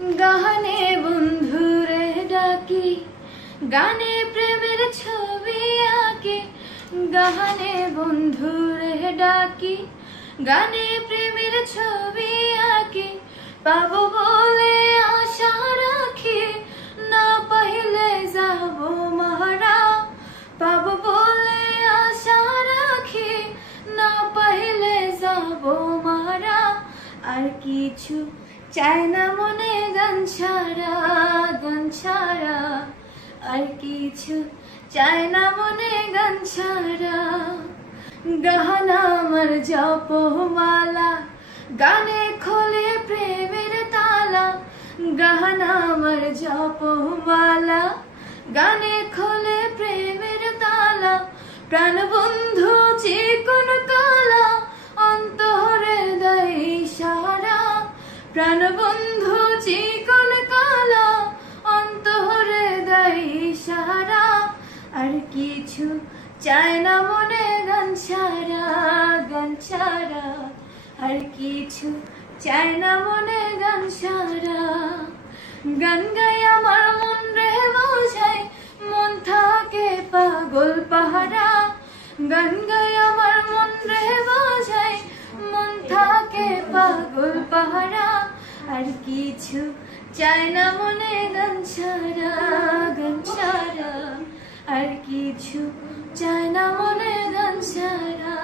গানে বন্ধুরে ডাকি, গানে প্রেমের ছবি আঁকি। গানে বন্ধুরে ডাকি, গানে প্রেমের ছবি আঁকি। পাবো বলে আশা রাখি, না পাইলে যাব মারা। পাবো বলে আশা রাখি, না পাইলে যাব মারা। আর কিছু চাই না মনে গান ছাড়া, গান ছাড়া। আর কিছু চাই না মনে গান ছাড়া। গান আমার জপমালা, গানে খোলে প্রেমের তালা। গান আমার জপমালা, গানে খোলে প্রেমের তালা। প্রাণ বন্ধু চিকন কালা, অন্তরে দেয় ইশারা। প্রাণ বন্ধু চিকন কালা, অন্তরে দেয় ইশারা। আর কিছু চায় না মনে গান ছাড়া, গান ছাড়া। আর কিছু চায় না মনে গান ছাড়া। গান গাই আমার মন রে বোঝাই, মন থাকে পাগল পাহারা। গান গাই আমার মন রে বোঝাই, মন থাকে পাগল পাহারা। আর কিছু চায় না মনে গান ছাড়া, গান ছাড়া। আর কিছু চায় না মনে গান ছাড়া।